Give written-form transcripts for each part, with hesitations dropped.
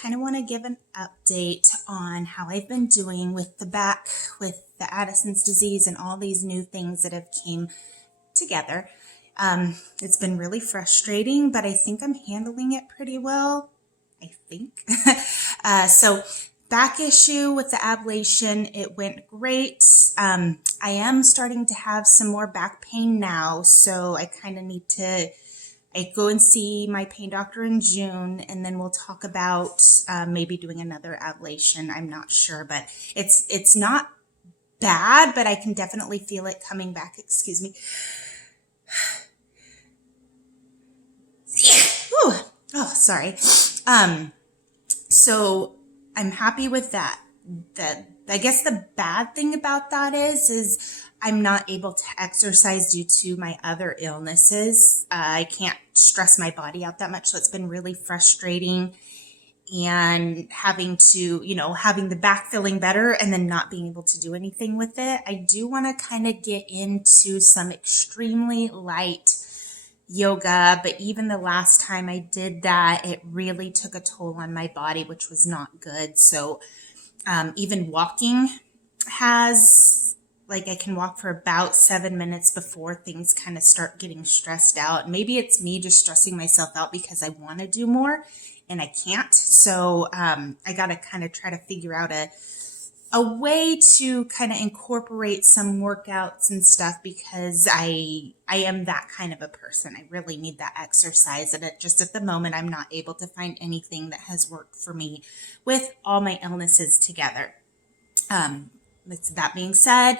kind of want to give an update on how I've been doing with the back, with the Addison's disease and all these new things that have came together. It's been really frustrating, but I think I'm handling it pretty well. I think. So back issue with the ablation, it went great. I am starting to have some more back pain now, so I kind of need to go and see my pain doctor in June, and then we'll talk about maybe doing another ablation. I'm not sure, but it's not bad, but I can definitely feel it coming back. Excuse me. Whew. Oh, sorry. So I'm happy with that. I guess the bad thing about that is I'm not able to exercise due to my other illnesses. I can't stress my body out that much, so it's been really frustrating. And having to, having the back feeling better and then not being able to do anything with it. I do want to kind of get into some extremely light yoga, but even the last time I did that, it really took a toll on my body, which was not good. So even walking has, I can walk for about 7 minutes before things kind of start getting stressed out. Maybe it's me just stressing myself out because I want to do more and I can't. So I got to kind of try to figure out a way to kind of incorporate some workouts and stuff, because I am that kind of a person. I really need that exercise. And just at the moment, I'm not able to find anything that has worked for me with all my illnesses together. That being said,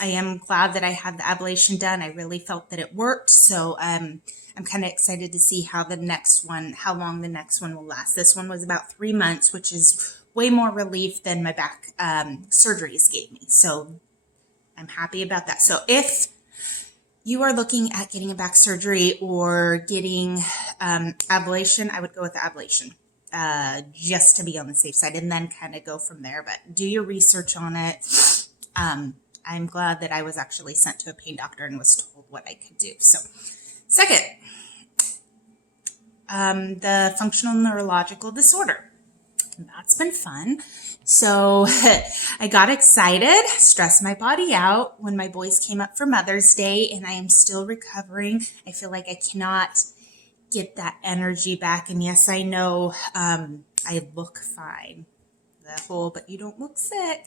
I am glad that I had the ablation done. I really felt that it worked. So I'm kind of excited to see how long the next one will last. This one was about 3 months, which is way more relief than my back surgeries gave me. So I'm happy about that. So if you are looking at getting a back surgery or getting ablation, I would go with the ablation just to be on the safe side, and then kind of go from there. But do your research on it. I'm glad that I was actually sent to a pain doctor and was told what I could do. So second, the functional neurological disorder. That's been fun. So I got excited, stressed my body out when my boys came up for Mother's Day, and I am still recovering. I feel like I cannot get that energy back. And yes, I know I look fine. But you don't look sick.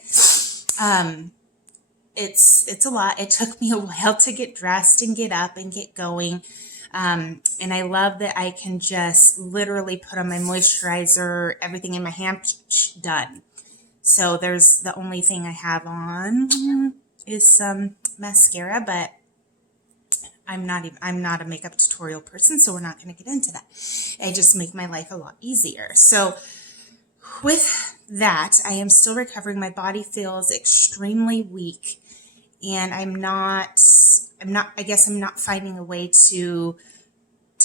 It's a lot. It took me a while to get dressed and get up and get going. And I love that I can just literally put on my moisturizer, everything in my hand, done. So there's the only thing I have on is some mascara, but I'm not a makeup tutorial person, so we're not going to get into that. I just make my life a lot easier. So with that, I am still recovering. My body feels extremely weak, and I'm not finding a way to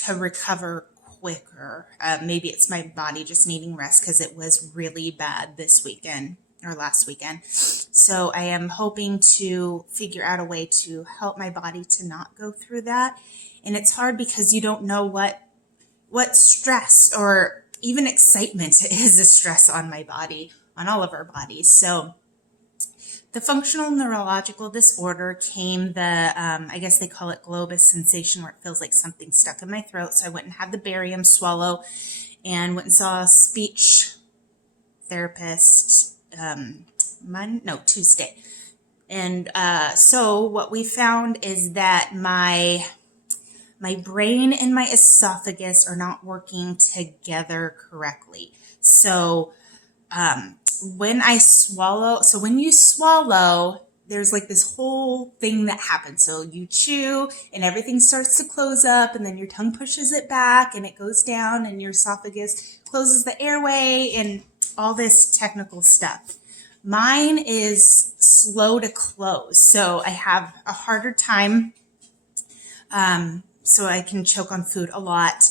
recover quicker. Maybe it's my body just needing rest because it was really bad this weekend or last weekend. So I am hoping to figure out a way to help my body to not go through that. And it's hard because you don't know what stress or even excitement is a stress on my body, on all of our bodies. So the functional neurological disorder came I guess they call it globus sensation, where it feels like something stuck in my throat. So I went and had the barium swallow and went and saw a speech therapist Tuesday. And so what we found is that my brain and my esophagus are not working together correctly. So when you swallow, there's this whole thing that happens. So you chew and everything starts to close up, and then your tongue pushes it back and it goes down, and your esophagus closes the airway and all this technical stuff. Mine is slow to close. So I have a harder time. So I can choke on food a lot.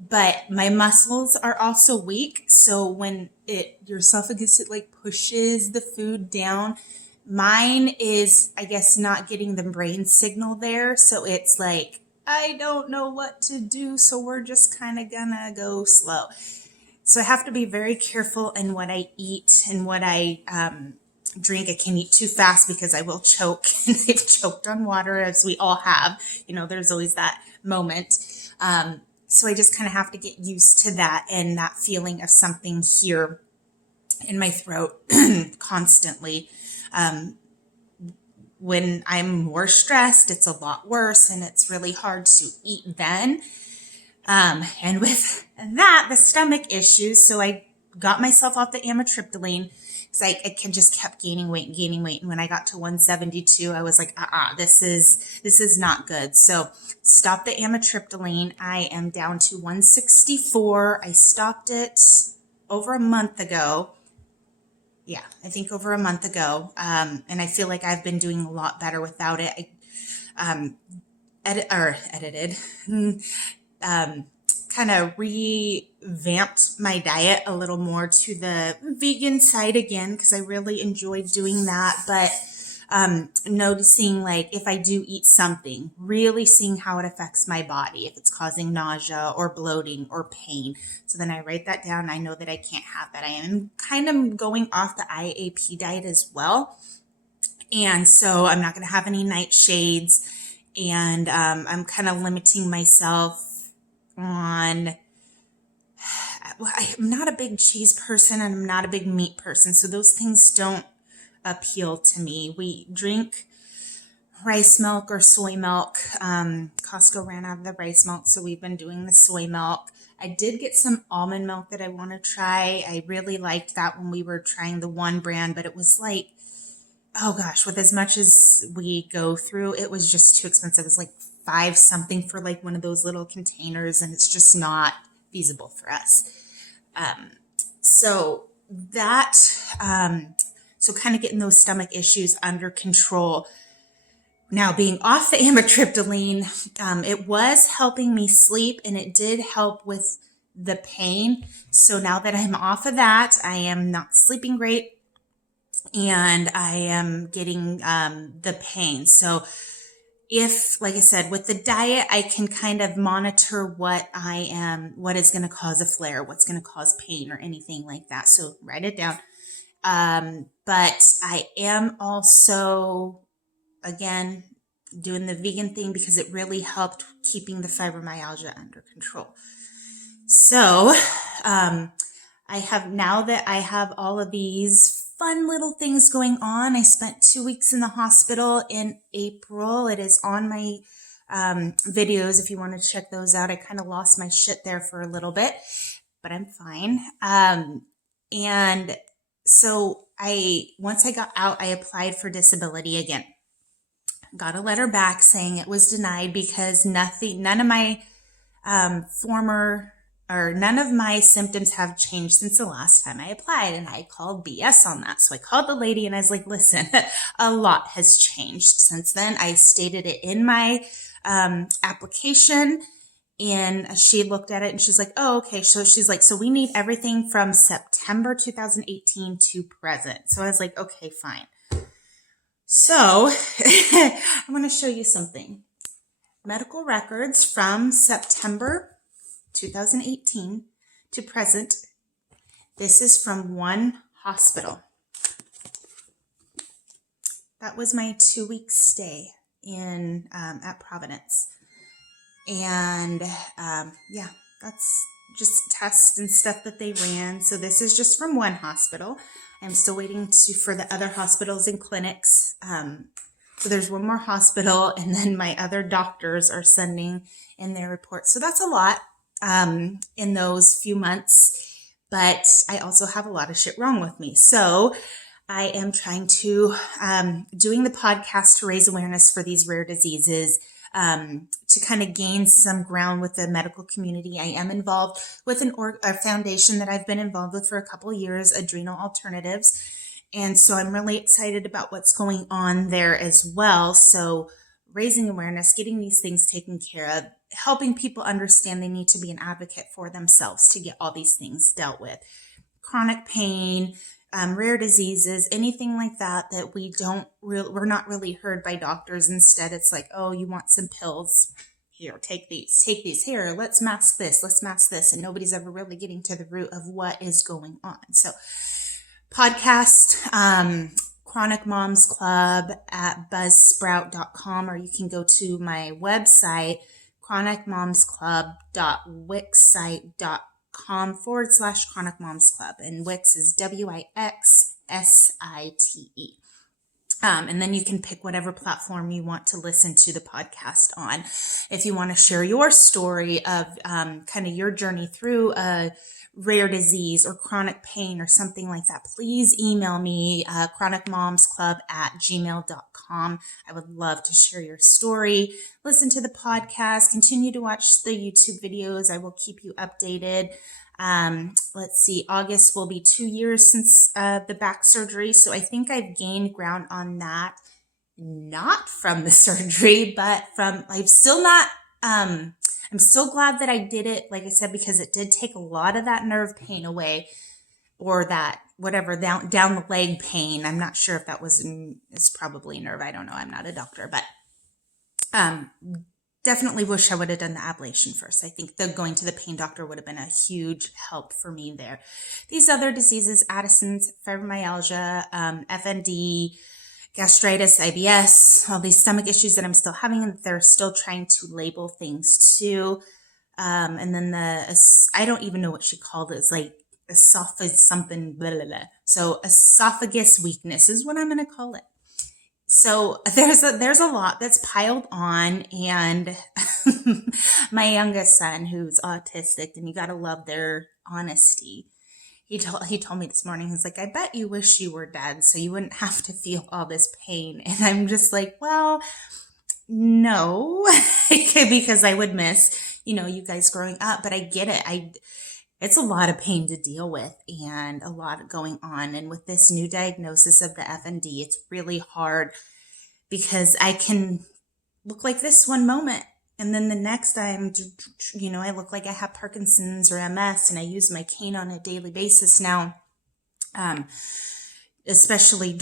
But my muscles are also weak. So when your esophagus, it pushes the food down. Mine is, I guess, not getting the brain signal there. So it's I don't know what to do. So we're just kind of gonna go slow. So I have to be very careful in what I eat and what I drink. I can't eat too fast because I will choke, and I've choked on water, as we all have. There's always that moment. So I just kind of have to get used to that and that feeling of something here in my throat constantly. When I'm more stressed, it's a lot worse, and it's really hard to eat then. And with that, the stomach issues. So I got myself off the amitriptyline because I just kept gaining weight. And when I got to 172, I was like, this is not good. So stopped the amitriptyline. I am down to 164. I stopped it over a month ago. Yeah, I think over a month ago. And I feel like I've been doing a lot better without it. I edited. Kind of revamped my diet a little more to the vegan side again, because I really enjoyed doing that. But noticing, like, if I do eat something, really seeing how it affects my body, if it's causing nausea or bloating or pain. So then I write that down. I know that I can't have that. I am kind of going off the IAP diet as well. And so I'm not going to have any nightshades. And I'm kind of limiting myself on, I'm not a big cheese person and I'm not a big meat person. So those things don't appeal to me. We drink rice milk or soy milk. Costco ran out of the rice milk, so we've been doing the soy milk. I did get some almond milk that I want to try. I really liked that when we were trying the one brand, but it was like, oh gosh, with as much as we go through, it was just too expensive. It was like $5 something for like one of those little containers, and it's just not feasible for us. So kind of getting those stomach issues under control. Now, being off the amitriptyline, it was helping me sleep, and it did help with the pain. So now that I'm off of that, I am not sleeping great, and I am getting the pain. So if, like I said, with the diet, I can kind of monitor what is going to cause a flare, what's going to cause pain or anything like that. So write it down. But I am also, again, doing the vegan thing because it really helped keeping the fibromyalgia under control. So, now that I have all of these fun little things going on, I spent 2 weeks in the hospital in April. It is on my videos if you want to check those out. I kind of lost my shit there for a little bit, but I'm fine. And so once I got out, I applied for disability again. Got a letter back saying it was denied because none of my none of my symptoms have changed since the last time I applied, and I called BS on that. So I called the lady and I was like, listen, a lot has changed since then. I stated it in my application, and she looked at it and she's like, oh, okay. So she's like, so we need everything from September 2018 to present. So I was like, okay, fine. So I'm going to show you something. Medical records from September 2018 to present. This is from one hospital. That was my 2-week stay in at Providence. And that's just tests and stuff that they ran. So this is just from one hospital. I'm still waiting for the other hospitals and clinics. So there's one more hospital, and then my other doctors are sending in their reports. So that's a lot in those few months, but I also have a lot of shit wrong with me. So I am trying to, doing the podcast to raise awareness for these rare diseases, to kind of gain some ground with the medical community. I am involved with a foundation that I've been involved with for a couple of years, Adrenal Alternatives. And so I'm really excited about what's going on there as well. So raising awareness, getting these things taken care of, helping people understand they need to be an advocate for themselves to get all these things dealt with. Chronic pain, rare diseases, anything like that we're not really heard by doctors. Instead, it's like, oh, you want some pills. here, take these here, let's mask this. And nobody's ever really getting to the root of what is going on. So podcast, Chronic Moms Club at buzzsprout.com, or you can go to my website, chronicmomsclub.wixsite.com/Chronic Moms Club. And Wix is WIXSITE. And then you can pick whatever platform you want to listen to the podcast on. If you want to share your story of kind of your journey through a rare disease or chronic pain or something like that, please email me, chronicmomsclub@gmail.com. I would love to share your story. Listen to the podcast. Continue to watch the YouTube videos. I will keep you updated. Let's see, August will be 2 years since the back surgery. So I think I've gained ground on that, not from the surgery, but from, I'm still glad that I did it, like I said, because it did take a lot of that nerve pain away, or that whatever down the leg pain. I'm not sure if that was, it's probably nerve. I don't know. I'm not a doctor, but definitely wish I would have done the ablation first. I think going to the pain doctor would have been a huge help for me there. These other diseases, Addison's, fibromyalgia, FND, gastritis, IBS, all these stomach issues that I'm still having, and they're still trying to label things too. And then I don't even know what she called it. It's like esophagus something, blah, blah, blah. So esophagus weakness is what I'm going to call it. So there's a lot that's piled on, and my youngest son, who's autistic, and you got to love their honesty. He told me this morning, he's like, I bet you wish you were dead so you wouldn't have to feel all this pain. And I'm just like, well, no, because I would miss, you guys growing up, but I get it. It's a lot of pain to deal with and a lot going on. And with this new diagnosis of the FND, it's really hard because I can look like this one moment, and then the next time, I look like I have Parkinson's or MS, and I use my cane on a daily basis now, especially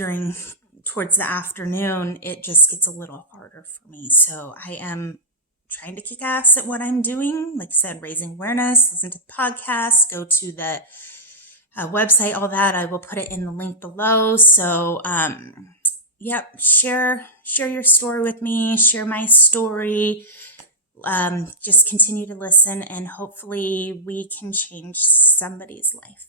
towards the afternoon. It just gets a little harder for me. So I am trying to kick ass at what I'm doing. Like I said, raising awareness, listen to the podcast, go to the website, all that. I will put it in the link below. So, share your story with me, share my story. Just continue to listen, and hopefully we can change somebody's life.